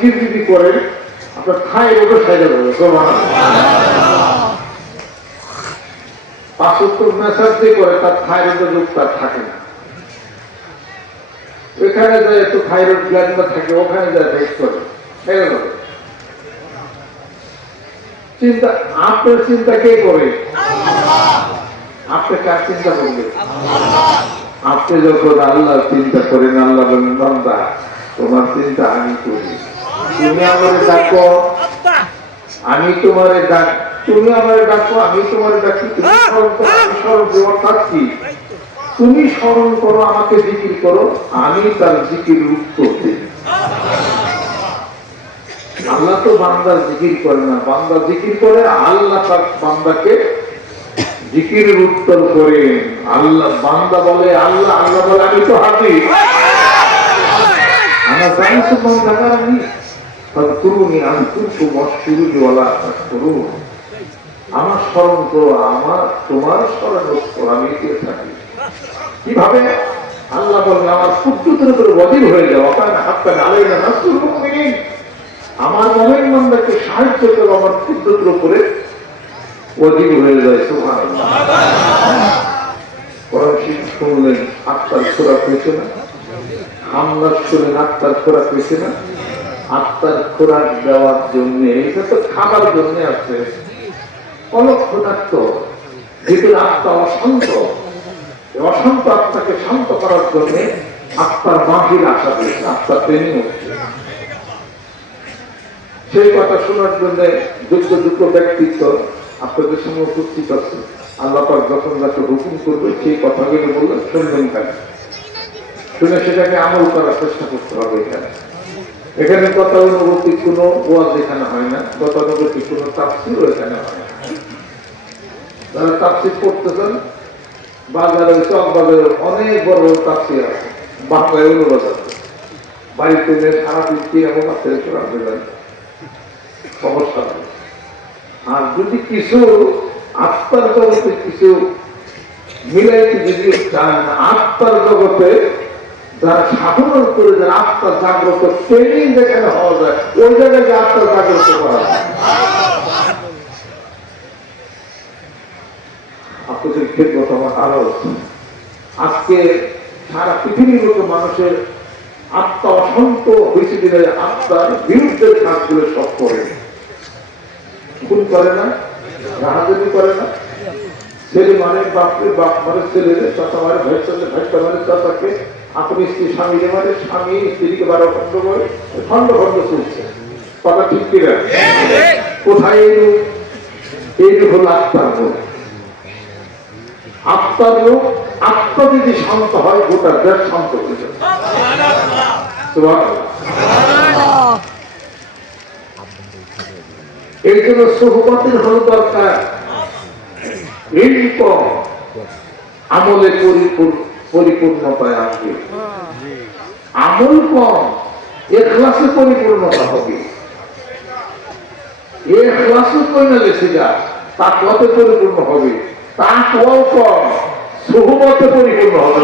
জিকির যদি করেন আপনার থাই রোগে সাইডে যাবে পাঁচত্তর দিয়ে করে, তার থাইরয়েড রোগ তার থাকে না। ওইখানে যায় একটু থাইরয়েড গ্ল্যান্ড থাকে, ওখানে যায় ভেট করে। চিন্তা, আপনার চিন্তা কে করে? আপনি কার চিন্তা আপনি যখন আল্লাহ চিন্তা করেন, আল্লাহ বলেন তোমার চিন্তা আমি করি। তুমি আমার ডাকো। আমি তোমার ডাক তুমি আমার ডাকো আমি তোমার ডাকি। তুমি স্মরণ করো আমি স্মরণ করি অর্থাৎ কি? তুমি স্মরণ করো আমাকে জিকির করো আমি তার জিকির উত্তর দিই আল্লাহ তো বান্দা জিকির করে না। বান্দা জিকির করে আল্লাহ তার বান্দাকে জিকির উত্তর করে। আল্লাহ বান্দা বলে আল্লাহ আল্লাহ বলে আমি তো হাতি আমার জানি তো মন আমি করুনি আমি কিন্তু মশুরু জলা করু আমার স্মরণ করো, আমার, তোমার স্মরণ আমি থাকি। কীভাবে? আল্লাহ বলেন আমার কুদ্দুতের উপরে বদির হয়ে যাও ওখানে হাতটা আলাই না আমার মমেন মন্দাকে সাহায্য করো, আমার কুদ্দুতের উপরে অধীন হয়ে যায়, সুবহানাল্লাহ। কোরআন শুনলেন আত্মার খোরাক হয়েছে না? হামলা শুনলেন আত্মার খোরাক হয়েছে না? আত্মার খোরাক দেওয়ার জন্য, এটা তো খাবার জন্য আছে। অলক্ষণার্থ ভিতরে আত্মা অশান্ত। অশান্ত আত্মাকে শান্ত করার জন্য আত্মার মাহির আশা দিয়েছে আত্মার ট্রেনিং হচ্ছে। সেই কথা শোনার জন্য যোগ্য যোগ্য ব্যক্তিত্ব আপনাদের সঙ্গে উপস্থিত আছে। আল্লাহ যখন যাকে হুকুম করবে, সেই কথাগুলো বললে শুনবেন কেন শুনে সেটাকে আমল করার চেষ্টা করতে হবে এখানে। এখানে অনুভূতি কোনো ওয়াজ এখানে হয় না অনুভূতি কোনো তাফসিরও এখানে হয় না। যারা তাফসির করতেছেন বাজারে চক বাজারে অনেক বড় বড় তাফসির আছে, বাংলায় অনুবাদ আছে। বাড়িতে নিয়ে সারাদিন কি এমন আছে দেবেন সমস্যা আর যদি কিছু আত্মার জগতে কিছু মিলাইতে যদি চান, আত্মার জগতে যারা সাধনা করে যারা আত্মার জাগ্রত ট্রেনিং যেখানে হওয়া যায়, ওই জায়গায় যে আত্মার জাগ্রত করা আপনাদের আমার আরও আজকে সারা পৃথিবীর মতো মানুষের আত্মা অসন্ত হয়েছে দিনের আত্মার বিরুদ্ধে কাজগুলো সব করে। খুন করে না করে না। ছেলে মানে বাপরে বাপ মানে ছেলে চাচা মানে ভাই ছেলে ভাইটা মানে চাচাকে আপনি স্ত্রী, স্বামী মানে স্বামী, স্ত্রীকে বারো খন্ড করে খন্ড খন্ড চলছে। কথা ঠিক কিনা কোথায় এই হলো আত্মার রূপ আত্মার রূপ আত্মা যদি শান্ত হয়, গোটা দেশ শান্ত হয়ে এই জন্য সহবতের হল দরকার। আমলে পরিপূর্ণ- পরিপূর্ণতায় আসবে আমল কম এখলাসে পরিপূর্ণতা হবে। এখলাসও কইনা লেসে যা তা কত পরিপূর্ণ হবে। তা কম কম সহমতে পরিপূর্ণ হবে।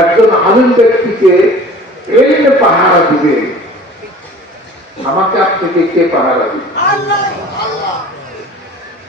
একজন আলিম ব্যক্তিকে এলিমে পাহারা দিবে। আমাকে আপনাকে কে পাহারা দিবে?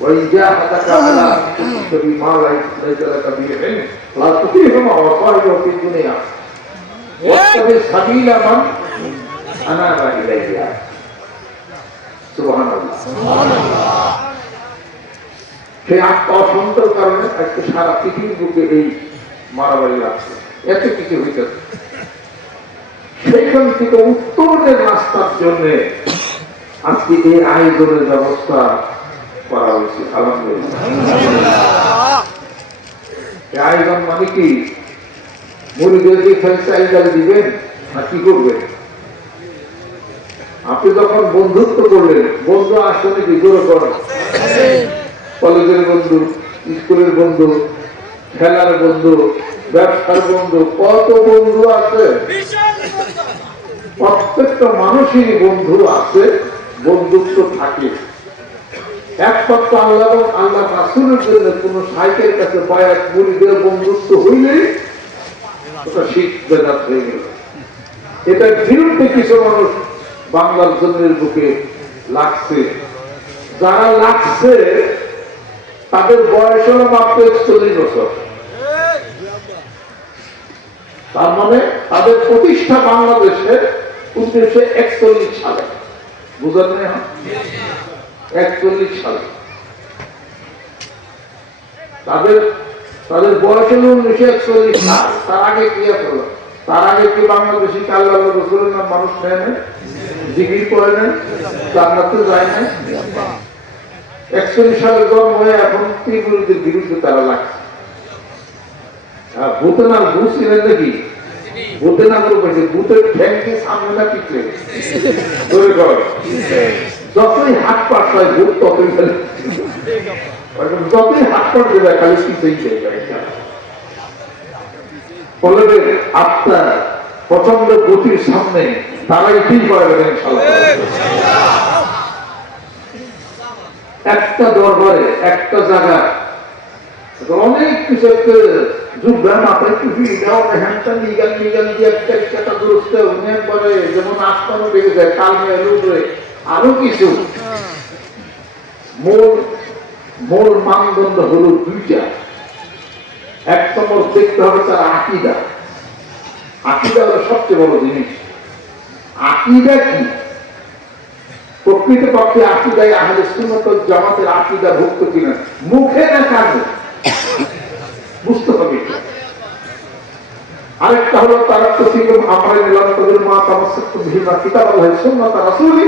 وإن جاهدك على أن تشرك بما ليس لك به علم لا تطيعهما وصاحبه في الدنيا واتبع سبيل من أناب إلي سبحان الله সেই আত্মা অসন্তর কারণে আজকে সারা পৃথিবীর বুকে এই মারামারি লাগছে এত কিছু হইতেছে সেইখান থেকে উত্তরণের রাস্তার জন্য আজকে এই আয়োজনের ব্যবস্থা করা হয়েছে আয়োজন মানে কি? দিবেন, না কি করবেন? আপনি যখন বন্ধুত্ব করলেন, বন্ধু আসলে কি করেন কলেজের বন্ধু, স্কুলের বন্ধু, খেলার বন্ধু, ব্যবসার বন্ধু, কত বন্ধু আছে? প্রত্যেকটা মানুষেরই বন্ধু আছে, বন্ধুত্ব থাকে। একমাত্র আল্লাহ আল্লাহ রাসুলের জন্য কোন সাইকের কাছে বায়াত মুড়িদের বন্ধুত্ব হইলেই ওটা শিখ বেদাত হয়ে গেল। এটার বিরুদ্ধে কিছু মানুষ বাংলার জমির বুকে লাগছে। যারা লাগছে, তাদের বয়স হলো মাত্র একচল্লিশ বছর। তার মানে তাদের প্রতিষ্ঠা বাংলাদেশে উনিশশো একচল্লিশ সালে। বুঝলেন? একচল্লিশ সালে। তাদের তাদের বয়স হলো উনিশশো একচল্লিশ। সাল তার আগে কি হলো তার আগে কি বাংলাদেশি কাল্লা রসুলের নাম মানুষ নেয় না ডিগ্রি করে নেন জান্নাতে যায় না একচল্লিশ সালে জন্ম হয়ে এখন ত্রিপুরীদের বিরুদ্ধে তারা লাগছে। ভূতের নাম ভূ ছিলেন নাকি? নাম পেয়েছে ভূতের ঠ্যাংকে সামনে না পিছলে যতই হাত পাট হয় ভূত ততই ফেলে যতই হাত পাট দেবে। খালি চলে যায় ফলে আপনার প্রচণ্ড গতির সামনে তারাই ঠিক করে দেবেন একটা দরবারে, একটা জায়গা অনেক কিছু একটা যুদ্ধ মাথায় একটা একটা দুরস্ত অনেক যেমন আসমানো লেগে যায়, কাল মেয়ে আরও কিছু। মূল মূল মানদণ্ড হলো দুইটা। এক নম্বর দেখতে হবে তার আকিদা। আকিদা হলো সবচেয়ে বড় জিনিস। আকিদা কি? প্রকৃত পক্ষে আকিদায় আহলে সুন্নত জামাতের আকিদা ভুক্ত কিনা? মুখে না কাজে বুঝতে হবে। আরেকটা হলো তারা তো সিকুম আমরা নিলাম তাদের মা তামাসসাক্তু বিহিমা কিতাব আল্লাহ সুন্নাত রাসূলি।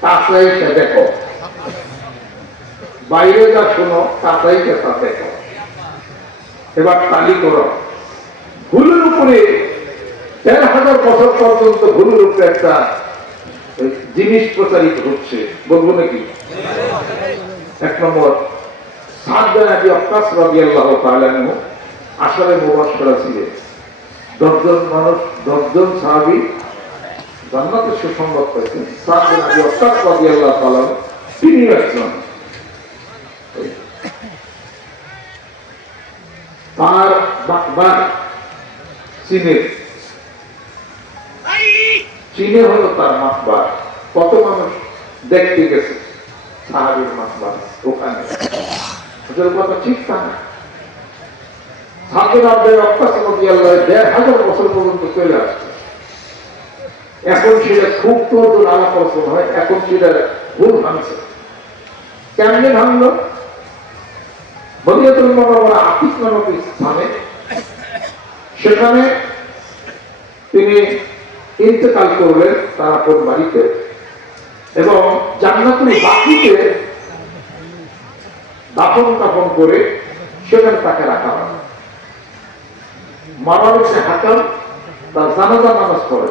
তাছাই দেখো। বাইরে যা শোনো তাছাই সে তা দেখো। এবার তালি করো। ভুলের উপরে তেরো হাজার বছর পর্যন্ত ভুলের উপরে একটা জিনিস প্রচারিত হচ্ছে। বলব নাকি? এক নম্বর সাদ্দান আবি আক্কাস রাদিয়াল্লাহু তাআলা আনহু আসলে মুবাশশারা ছিলেন। দশজন মানুষ, দশজন সাহাবী জান্নাতের সুসংবাদ তাআলা তিনি একজন। তার চীনের চীনে। হলো তার মাকবার কত মানুষ দেখতে গেছে সাহাবির মাকবার ওখানে। ওদের কথা ঠিক তা না। সাদের আব্দের দেড় হাজার বছর পর্যন্ত চলে আসছে। এখন সেটা খুব তোর আলাপ আলোচনা হয়, এখন সেটা ভুল ভাঙছে। কেমনে ভাঙলো? বদিয়াতুল মনোবরা আতিক নামক স্থানে, সেখানে তিনি ইন্তেকাল করলেন তার আপন বাড়িতে এবং জান্নাতুল বাকিতে দাপন তাপন করে সেখানে তাকে রাখা হয়। মারানুসে হাকাম, তার জানাজা নামাজ পড়ে।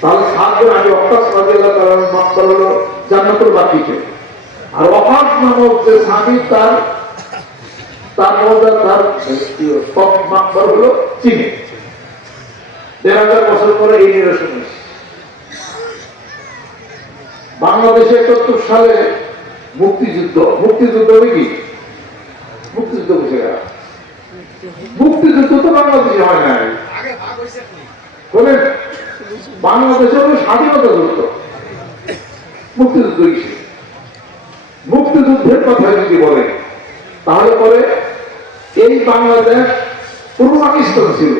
তাহলে অক্কাস রাজিয়াল্লাহ তার হলো জান্নাতুল বাকিতে। আর অকাশ নামক যে সাহাবি তার তার মজা তার হলো চীনে। দেড় হাজার বছর পরে এই নিরসন বাংলাদেশে একাত্তর সালে মুক্তিযুদ্ধ মুক্তিযুদ্ধ হবে কি? মুক্তিযুদ্ধ বুঝে গেল। মুক্তিযুদ্ধ তো বাংলাদেশে হয় না কোনে বাংলাদেশে স্বাধীনতা যুদ্ধ। মুক্তিযুদ্ধ কিসে মুক্তিযুদ্ধের কথা যদি বলে তাহলে পরে এই বাংলাদেশ পূর্ব পাকিস্তান ছিল।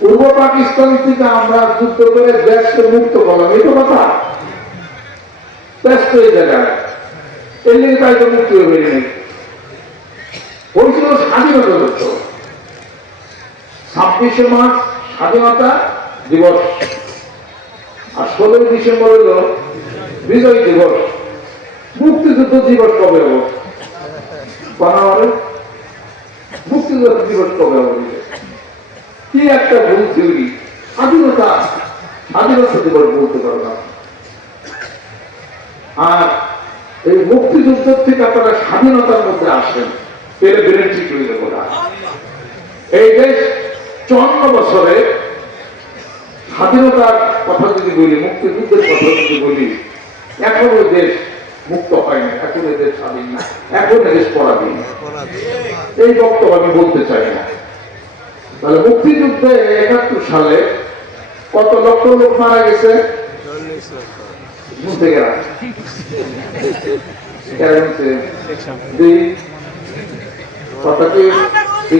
পূর্ব পাকিস্তান থেকে আমরা যুদ্ধ করে দেশকে মুক্ত করলাম, এই তো কথা। দেশ এই জায়গায় এর তো মুক্তি হয়ে বেরিয়ে হয়েছিল স্বাধীনতা যুদ্ধ। ছাব্বিশে মার্চ স্বাধীনতা দিবস। আর ষোলোই ডিসেম্বর হল বিজয় দিবস। মুক্তিযুদ্ধ দিবস কবে হব? বানাওয়ারে মুক্তিযুদ্ধ দিবস কবে হব? কি একটা ভুল থিওরি স্বাধীনতা স্বাধীনতা দিবস বলতে পারো না। আর এই মুক্তিযুদ্ধ থেকে আপনারা স্বাধীনতার মধ্যে আসেন। এই দেশ চুয়ান্ন বছরে স্বাধীনতার কথা যদি বলি মুক্তিযুদ্ধের কথা যদি বলি এখনও দেশ মুক্ত হয়নি এখনও দেশ স্বাধীন না, এখনও দেশ পরাধীন এই বক্তব্য আমি বলতে চাই না। তাহলে মুক্তিযুদ্ধে একাত্তর সালে কত লক্ষ লোক মারা গেছে? বুঝতে গেলাম কথা কি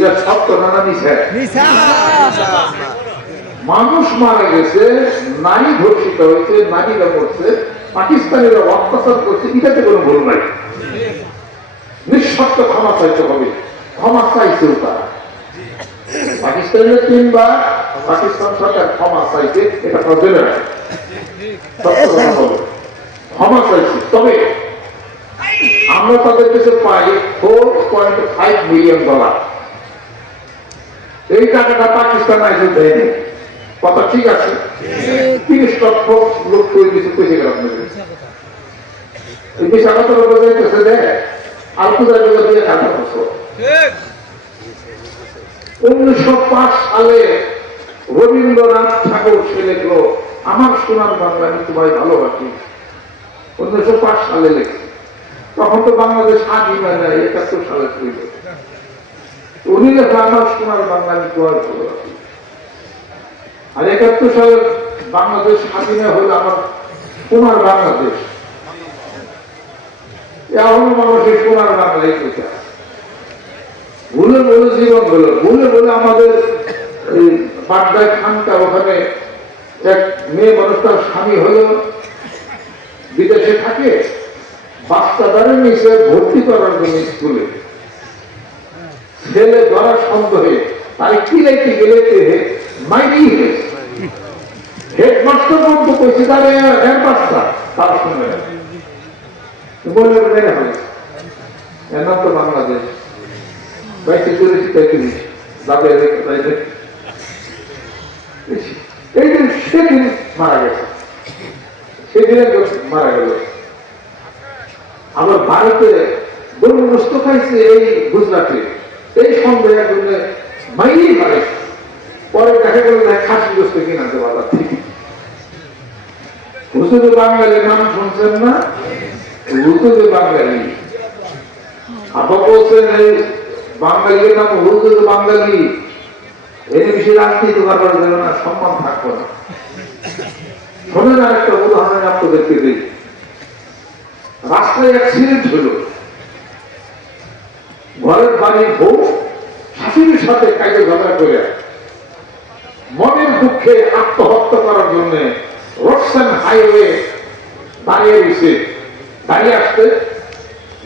না না মিশে মানুষ মারা গেছে, নারী ধর্ষিত হয়েছে, নারীরা মরছে, পাকিস্তানিরা অত্যাচার করছে, এটাতে কোনো ভুল নাই। নিঃশর্ত ক্ষমা চাইতে হবে। ক্ষমা তারা। পাকিস্তানের পাকিস্তান সরকার ক্ষমা চাইছে, এটা জেনে। ক্ষমা চাইছে। তবে আমরা তাদের কাছে পাই four point five million dollar এই টাকাটা পাকিস্তান আইসে দেয়নি। কথা ঠিক আছে? লোক পয়সা সালে রবীন্দ্রনাথ ঠাকুর সে লিখলো আমার সোনার বাংলা আমি তোমায় ভালোবাসি। উনিশশো পাঁচ সালে লেখে। তখন তো বাংলাদেশ স্বাধীন হয় একাত্তর সালে উনি লেখা, আমার সোনার বাংলা আমি তোমায় ভালোবাসি। আর একাত্তর সালে বাংলাদেশ স্বাধীন হলে আমার সোনার বাংলাদেশ। এখনও মানুষের সোনার বাংলা লিখতে ভুলে বলে জীবন হলো, ভুলে বলে আমাদের বাড্ডায় খানটা ওখানে এক মেয়ে মানুষ তার স্বামী হলো, বিদেশে থাকে বাচ্চাদারের নিচে ভর্তি করার জন্য স্কুলে। ছেলে ধরার সন্দেহে তারে কি লাইতে গেলে মাইরি হেডমাস্টার বন্ধু কইছে, তার শুনে। বলে মেনে হয় এর তো বাংলাদেশ। বাইকে চলেছি তাই তুমি রেখে তাই এই যে সেদিন মারা গেছে। সেদিন মারা গেল। আমার ভারতে গরু নষ্ট খাইছে এই গুজরাটে। এই সন্দেহ একজনে মাইলেই মারে পরে দেখা গেল না খাসি গোস্ত কিনা দেওয়া ঠিক। হুসুদে বাঙালির নাম শুনছেন না? হুসুদে বাঙালি। আবার বলছেন, এই বাঙালির নাম হুজুর বাঙালি। এর বিষয়ে রাজনীতি করবার জন্য না সম্মান থাকবে না। শোনেন আর একটা উদাহরণ আপনাদেরকে দিই। রাস্তায় অ্যাক্সিডেন্ট হলো। ঘরের বাড়ির বউ শাশুড়ির সাথে কাজে ঝগড়া করে মনের দুঃখে আত্মহত্যা করার জন্য রোডসান হাইওয়ে দাঁড়িয়ে দিছে দাঁড়িয়ে আসতে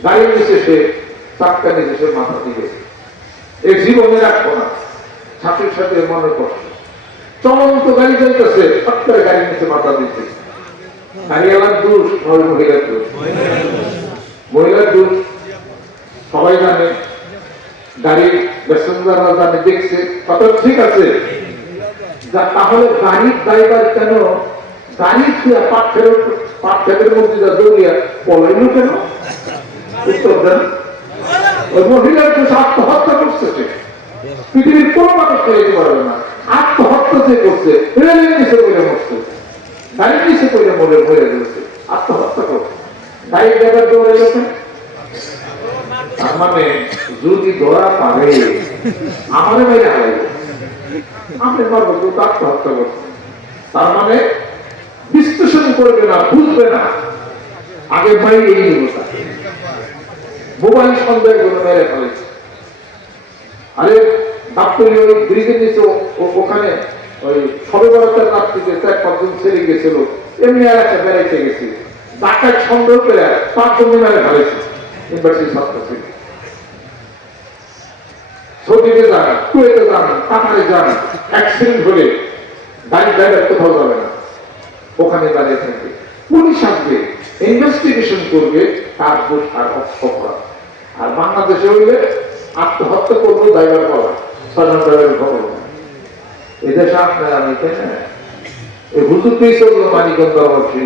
গাড়ির নিচে সে চাপকা নিচে সে মাথা দিবে এই জীবনে রাখব না। ছাত্রের সাথে মনের কষ্ট। চলন্ত গাড়ি হঠাৎ করে গাড়ির নিচে মাথা দিচ্ছে। গাড়িওয়ালার দোষ নয় মহিলার দোষ মহিলার দোষ সবাই জানে। গাড়ির প্যাসেঞ্জাররা জানে, দেখছে। কথা ঠিক আছে। তাহলে গাড়ির ড্রাইভার কেন? গাড়ি ছুঁয়া পাঠের মধ্যে যা দৌড়িয়া পলাইল কেন? উত্তর দেন। ওই মহিলার দোষ আত্মহত্যা করছে সে। পৃথিবীর মানুষ পারবে না। আত্মহত্যা যে করছে রেলের পড়ে মরছে। গাড়ির নিচে পড়ে মরে মরে গেছে। আত্মহত্যা করছে। তাই জায়গা দৌড়ে গেছে। তার মানে যদি ধরা পারে, আমাদের বাইরে হারাইব। আপনি আত্মহত্যা করছে তার মানে বিশ্লেষণ করবে না, বুঝবে না। আগে মোবাইল সন্দেহ করে মেরে ফেলেছে। আরে, ডাক্তারি ওই ওখানে ওই সবে রাত্রিতে চার পাঁচজন ছেলে গেছিল এমনি এলাকা বেড়াইতে গেছে। ডাকাত সন্দেহ করে পাঁচজন মেরে ফেলেছে। ইউনিভার্সিটির ছাত্র ছিল সৌদিতে যান কুয়েতে যান কাতারে যান অ্যাক্সিডেন্ট হলে গাড়ি ড্রাইভার কোথাও যাবে না। ওখানে দাঁড়িয়ে থাকবে। পুলিশ আসবে ইনভেস্টিগেশন করবে, তার দোষ আর অপরাধ আর বাংলাদেশে হইলে আত্মহত্যা করব ড্রাইভার পাওয়া সাধারণ ড্রাইভার খবর। আমি না এই হুজুরতেই চলল দরবারছি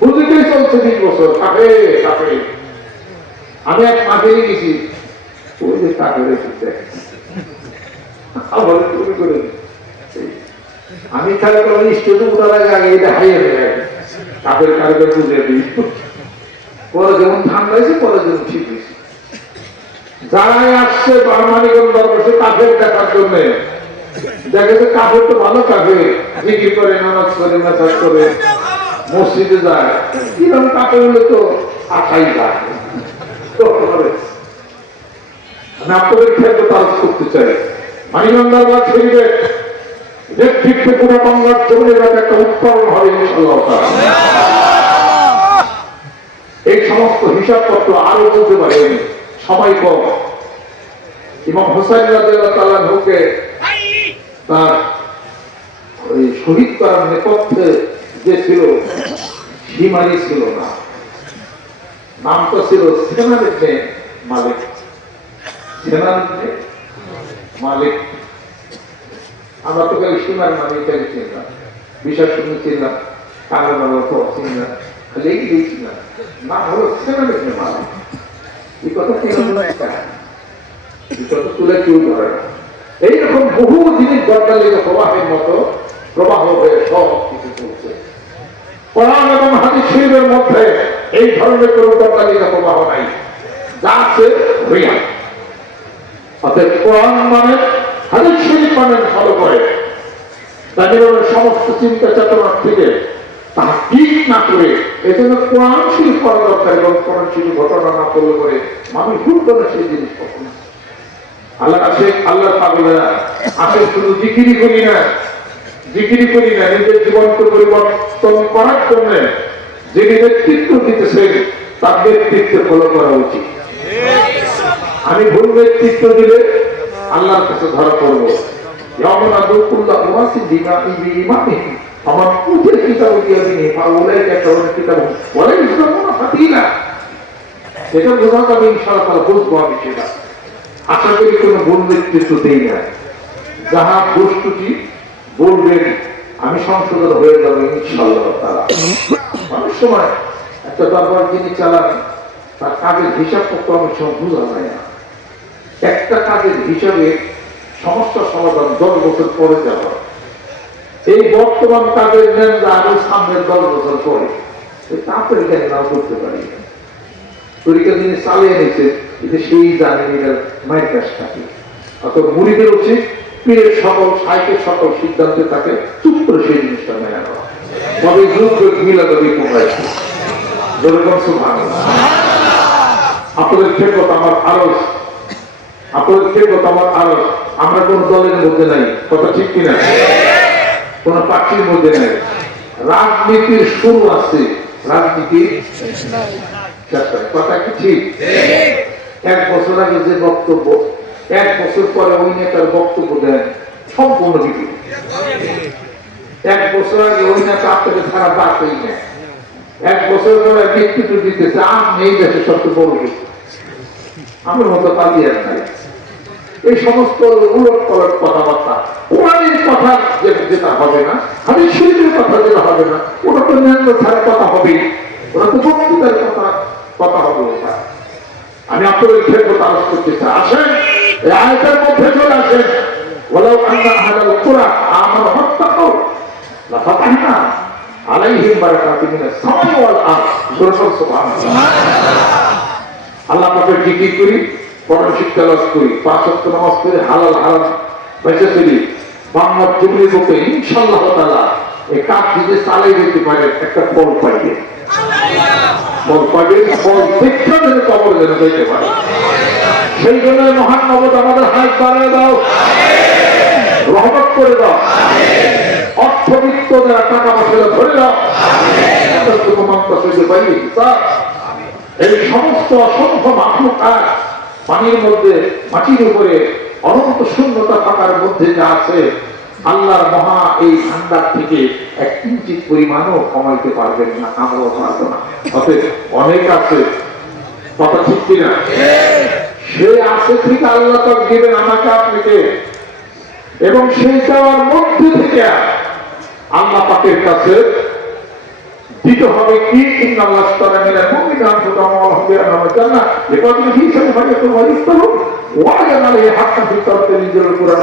হুজুরতেই চলছে বিশ বছর কাপে কাপে আমি এক মাঠে গেছি ওই যে কাপে রেখেছে আবার তুমি করে আমি তাহলে কোনো উঠার আগে আগে এটা হাইয়ে বুঝে দিই। পরে যেমন ঠান্ডা হয়েছে, পরে যেমন ঠিক হয়েছে। যারাই আসছে কাফের দেখার জন্য। দেখে যে কাফের তো ভালো কাফের। জিকির করে, নামাজ করে করে, মসজিদে যায়। কীরকম কাপের হলে তো আশাই যায়। আমি আপনাদের ক্ষেত্রে তার করতে চাই। দরবার ছেড়ে নেতৃত্বে পুরো বাংলার একটা উৎপাদন হবে এই সমস্ত হিসাবপত্র আরও বলতে পারেন সময় কম। ইমাম হোসাইন তাআলাকে তার ওই শহীদ করার নেপথ্যে যে ছিল সীমানি ছিল না। নামটা ছিল সেনান ইবনে মালিক। ইবনে মালিক। আমরা তো খালি সীমার এটাকে চিনলাম বিশ্বাস শুনে চিনলাম কাঙ্গা মানে তো চিনলাম খালি এই দিয়েছিলাম না হলো সেনান ইবনে মালিক। এই কথা কেন এই কথা তুলে কেউ ধরে। না এইরকম বহু জিনিস দরকার লেগে প্রবাহের মতো প্রবাহ হয়ে সব কিছু চলছে। কোরআন এবং হাদিস শরীফের মধ্যে এই ধরনের কোন দরকার লেগে প্রবাহ নাই। যা আছে হইয়া। অতএব কোরআন মানে হাদিস শরীফ মানে ফলো করে। তাদের সমস্ত চিন্তা চেতনার থেকে তা ঠিক না করে এজন্য কোরআন শরীফ করা দরকার এবং কোরআন শরীফ ঘটনা না করলে পরে মানুষ ভুল করে সেই জিনিস কখনো আল্লাহ আছে আল্লাহ পাগলেরা আসে শুধু জিকিরি করি না জিকিরি করি না, নিজের জীবনকে পরিবর্তন করার জন্য যিনি নেতৃত্ব দিতেছেন, তার নেতৃত্বে ফলো করা উচিত। আমি ভুল নেতৃত্ব দিলে আল্লাহর কাছে ধরা পড়ব। বুঝব আমি সেটা। আমি সংশোধন হয়ে যাব অনেক সময় একটা দরবার যিনি চালান, তার কাজের হিসাব করতে আমি সময় বোঝা যায় না। একটা কাজের হিসাবে সমস্যার সমাধান দশ বছর পরে যাওয়া এই বর্তমান কাজের নেন আরও সামনের দশ বছর পরে। নাও করতে পারি। এটা সেই মায়ের থাকে। অত মুড়িদের উচিত পীরের সকল, সাহিত্যের সকল সিদ্ধান্তে তাকে চুপ করে সেই জিনিসটা মেনে নেওয়া। তবে আপনাদের আমার আরও আপনাদের ক্ষেত্রে আমার আরও আমরা কোন দলের মধ্যে নাই। কথা ঠিক কিনা? কোন পার্টির মধ্যে নাই। রাজনীতির শুরু আছে। রাজনীতির চারটা। কথা কি ঠিক? এক বছর আগে যে বক্তব্য, এক বছর পরে ওই নেতার বক্তব্য দেন সম্পূর্ণ বিপরীত এক বছর আগে ওই নেতা আপনাকে সারা বাড়তেই নেয়। এক বছর পরে নেতৃত্ব দিতেছে আম নেই দেশে সবচেয়ে বড় আমার মতো পালিয়ে নাই। এই সমস্ত উলট পালট কথাবার্তা কোরআনের কথা যে- যেটা হবে না হাদিস শরীফের কথা যেটা হবে না ওটা তো ন্যান্য ছাড়া কথা হবেই ওটা তো বক্তৃতার কথা কথা হবে ওটা আমি আপনাদের ক্ষেত্রে আলোচ করতে চাই আসেন এই আয়তের মধ্যে চলে আসেন ولو أن أهل القرى آمنوا واتقوا لفتحنا عليهم بركات من السماء والأرض আল্লাহ পাকের জিকির করি পরম শিক্ষা লাভ করি, পাঁচ নামাজ করি হালাল হালাল বেঁচে চলি বাংলার জমির বুকে ইনশাল্লাহ তালা এই কাজ যদি চালাই যেতে পারে, একটা ফল পাইবে। ফল পাইবে, ফল শিক্ষা যেন কবর যেন যেতে পারে। সেই জন্য মহান নবদ আমাদের হাত বাড়িয়ে দাও। রহমত করে দাও। অর্থবিত্ত যারা টাকা পয়সা ধরে দাও এই সমস্ত অসংখ্য মাখলুক আর পানির মধ্যে, মাটির উপরে অনন্ত শূন্যতা থাকার মধ্যে যা আছে, আল্লাহর মহা এই ঠান্ডার থেকে এক কিঞ্চিত পরিমাণও কমাইতে পারবেন না, আমরাও পারব না। অতএব অনেক আছে, কথা ঠিক কিনা? সে আছে ঠিক আল্লাহ তো দিবেন আমাকে আপনাকে। এবং সেই চাওয়ার মধ্যে থেকে আল্লাহ পাকের কাছে দিতে হবে কি? ইন্নাল্লাহ তাআলা মিনাল মুমিনিনা ফুতামা হবে আমার জান্নাত লিকাদিহি সাইফায়াতুল ওয়ারিস্তাহু ওয়া জানালে হাক্কান ফি তাওরাতিল ইনজিল কুরআন